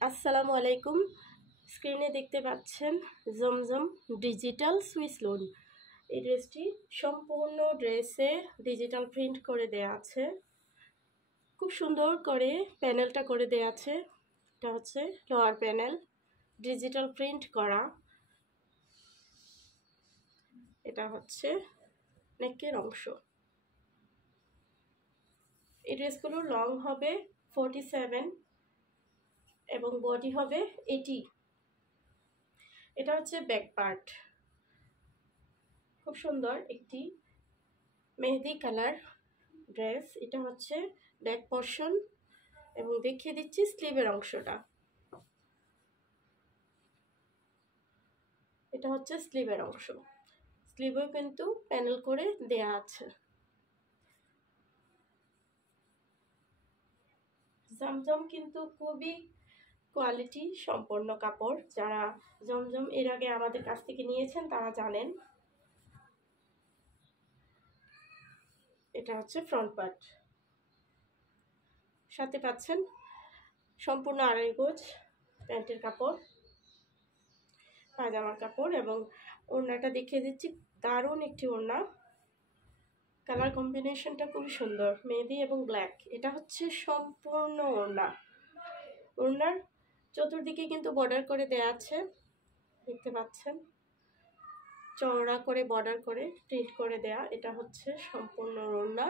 আসসালামু আলাইকুম। স্ক্রিনে দেখতে পাচ্ছেন জমজম ডিজিটাল সুইস লোন। এই ড্রেসটি সম্পূর্ণ ড্রেসে ডিজিটাল প্রিন্ট করে দেয়া আছে, খুব সুন্দর করে প্যানেলটা করে দেয়া আছে। এটা হচ্ছে লোয়ার প্যানেল, ডিজিটাল প্রিন্ট করা। এটা হচ্ছে নেকের অংশ। এই ড্রেসগুলোর লং হবে 47 এবং বডি হবে 80। এটা হচ্ছে ব্যাক পার্ট, খুব সুন্দর একটি মেহেদি কালার ড্রেস। এটা হচ্ছে ব্যাক পোর্শন এবং দেখিয়ে দিচ্ছি স্লিভের অংশটা। এটা হচ্ছে স্লিভের অংশ, স্লিভেও কিন্তু প্যানেল করে দেয়া আছে। জমজম কিন্তু খুবই কোয়ালিটি সম্পন্ন কাপড়। যারা জমজম এর আগে আমাদের কাছ থেকে নিয়েছেন তারা জানেন। এটা হচ্ছে ফ্রন্ট পার্ট, সাথে পাচ্ছেন সম্পূর্ণ আড়াই গজ প্যান্টের কাপড়, পায়জামার কাপড় এবং ওড়নাটা দেখিয়ে দিচ্ছি। দারুণ একটি ওড়না, কালার কম্বিনেশনটা খুবই সুন্দর, মেহেদি এবং ব্ল্যাক। এটা হচ্ছে সম্পূর্ণ ওড়না। ওড়নার চতুর্দিকে কিন্তু বর্ডার করে দেয়া আছে, দেখতে পাচ্ছেন, চওড়া করে বর্ডার করে প্রিন্ট করে দেয়া। এটা হচ্ছে সম্পূর্ণ ওড়না।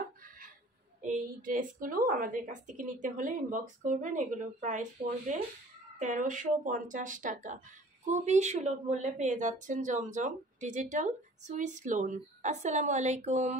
এই ড্রেসগুলো আমাদের কাছ থেকে নিতে হলে ইনবক্স করবেন। এগুলোর প্রাইস পড়বে 1350 টাকা। খুবই সুলভ মূল্যে পেয়ে যাচ্ছেন জমজম ডিজিটাল সুইস লোন। আসসালামু আলাইকুম।